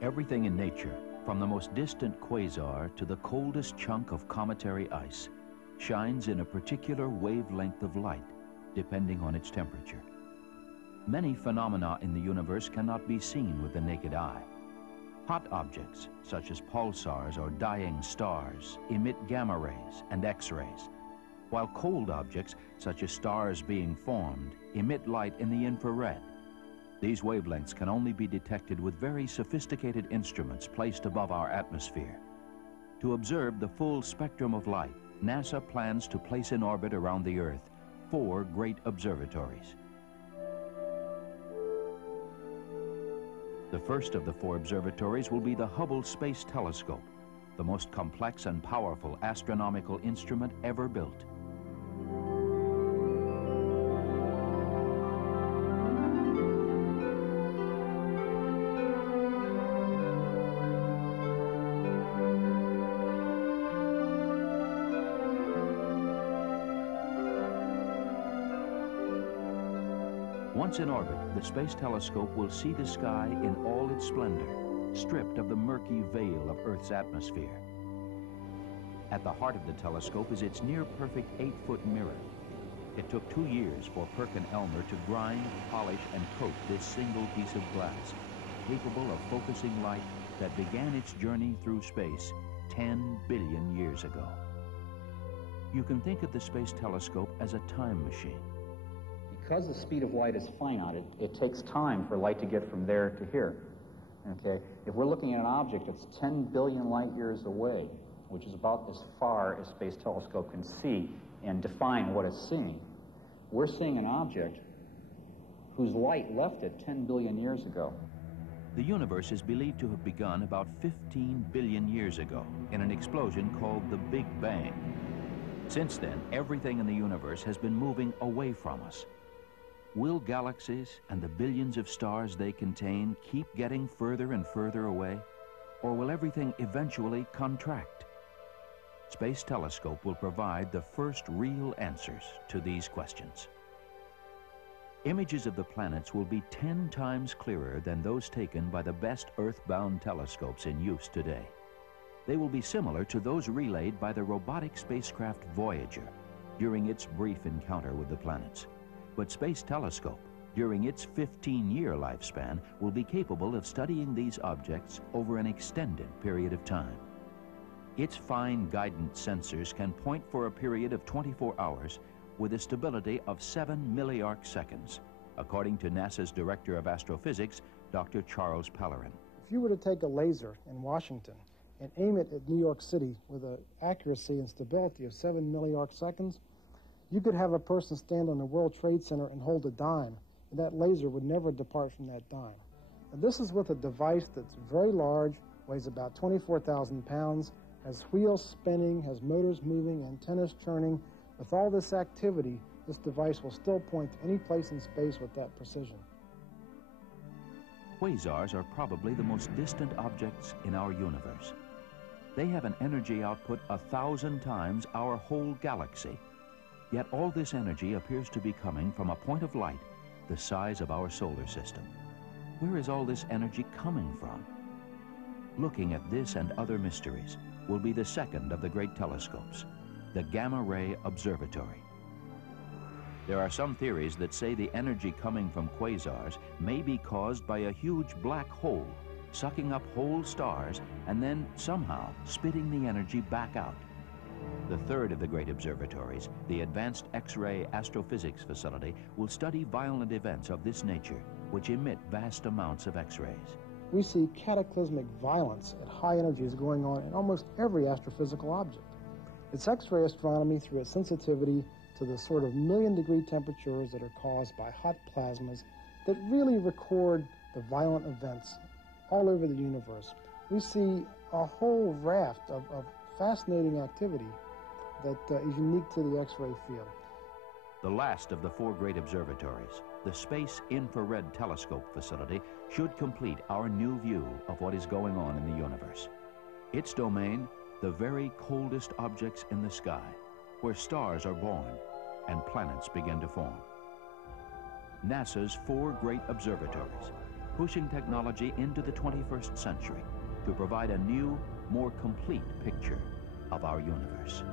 Everything in nature, from the most distant quasar to the coldest chunk of cometary ice, shines in a particular wavelength of light, depending on its temperature. Many phenomena in the universe cannot be seen with the naked eye. Hot objects, such as pulsars or dying stars, emit gamma rays and X-rays, while cold objects, such as stars being formed, emit light in the infrared. These wavelengths can only be detected with very sophisticated instruments placed above our atmosphere. To observe the full spectrum of light, NASA plans to place in orbit around the Earth 4 great observatories. The first of the 4 observatories will be the Hubble Space Telescope, the most complex and powerful astronomical instrument ever built. Once in orbit, the Space Telescope will see the sky in all its splendor, stripped of the murky veil of Earth's atmosphere. At the heart of the telescope is its near-perfect 8-foot mirror. It took 2 years for Perkin-Elmer to grind, polish, and coat this single piece of glass, capable of focusing light that began its journey through space 10 billion years ago. You can think of the Space Telescope as a time machine. Because the speed of light is finite, it takes time for light to get from there to here. Okay? If we're looking at an object that's 10 billion light years away, which is about as far as Space Telescope can see and define what it's seeing, we're seeing an object whose light left it 10 billion years ago. The universe is believed to have begun about 15 billion years ago in an explosion called the Big Bang. Since then, everything in the universe has been moving away from us. Will galaxies and the billions of stars they contain keep getting further and further away? Or will everything eventually contract? Space Telescope will provide the first real answers to these questions. Images of the planets will be 10 times clearer than those taken by the best Earth-bound telescopes in use today. They will be similar to those relayed by the robotic spacecraft Voyager during its brief encounter with the planets. But Space Telescope, during its 15-year lifespan, will be capable of studying these objects over an extended period of time. Its fine guidance sensors can point for a period of 24 hours with a stability of 7 milliarc seconds, according to NASA's Director of Astrophysics, Dr. Charles Pellerin. If you were to take a laser in Washington and aim it at New York City with an accuracy and stability of 7 milliarc seconds, you could have a person stand on the World Trade Center and hold a dime, and that laser would never depart from that dime. And this is with a device that's very large, weighs about 24,000 pounds, has wheels spinning, has motors moving, antennas churning. With all this activity, this device will still point to any place in space with that precision. Quasars are probably the most distant objects in our universe. They have an energy output 1,000 times our whole galaxy. Yet all this energy appears to be coming from a point of light the size of our solar system. Where is all this energy coming from? Looking at this and other mysteries will be the second of the great telescopes, the Gamma Ray Observatory. There are some theories that say the energy coming from quasars may be caused by a huge black hole sucking up whole stars and then somehow spitting the energy back out. The third of the great observatories, the Advanced X-ray Astrophysics Facility, will study violent events of this nature, which emit vast amounts of X-rays. We see cataclysmic violence at high energies going on in almost every astrophysical object. It's X-ray astronomy through its sensitivity to the sort of million-degree temperatures that are caused by hot plasmas that really record the violent events all over the universe. We see a whole raft of fascinating activity that is unique to the X-ray field. The last of the 4 great observatories, the Space Infrared Telescope Facility, should complete our new view of what is going on in the universe. Its domain, the very coldest objects in the sky, where stars are born and planets begin to form. NASA's 4 great observatories, pushing technology into the 21st century to provide a new, more complete picture of our universe.